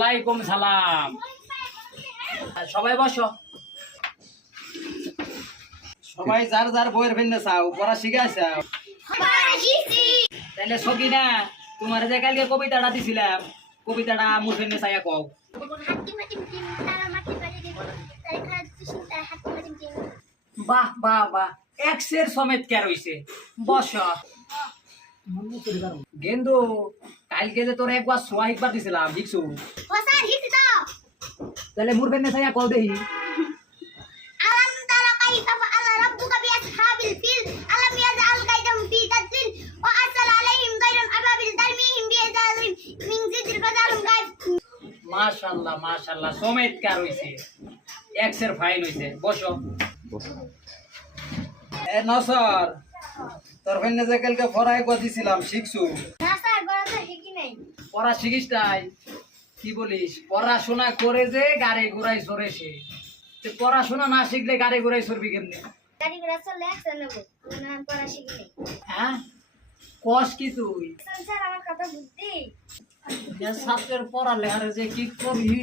ওয়ালাইকুম সালাম। সবাই বসো। সবাই যার যার বইয়ের ভিন্ন চাও পড়া শিখে চাও। তাহলে সকিনা তোমার যে কালকে কবিতাটা দিছিলাম কবিতাটা মুখ ভেঙে চাইয়া কও। বাহ বাহ বাহ এক্সের সমেত কে রইছে বস। গেন্দু কালকে যে তোর একবার সোয়া একবার দিছিলাম শিখছু তাহলে মুখ ভেঙে চাইয়া কও দেহি। মাশাআল্লাহ মাশাআল্লাহ চমৎকার হইছে এক্সের ফাইন হইছে বসো। এ নসর তোর ভিন্ন যে কালকে পড়া একবার দিছিলাম শিখছু? পড়া শিখিস নাই কি বলিস? পড়াশোনা করে যে গাড়ি ঘোড়াই চড়েছে, পড়াশোনা না শিখলে গাড়ি ঘোড়াই চড়বি কেমনে? হ্যাঁ কস কি তুই ছাত্রের পড়ালেখার যে কি করবি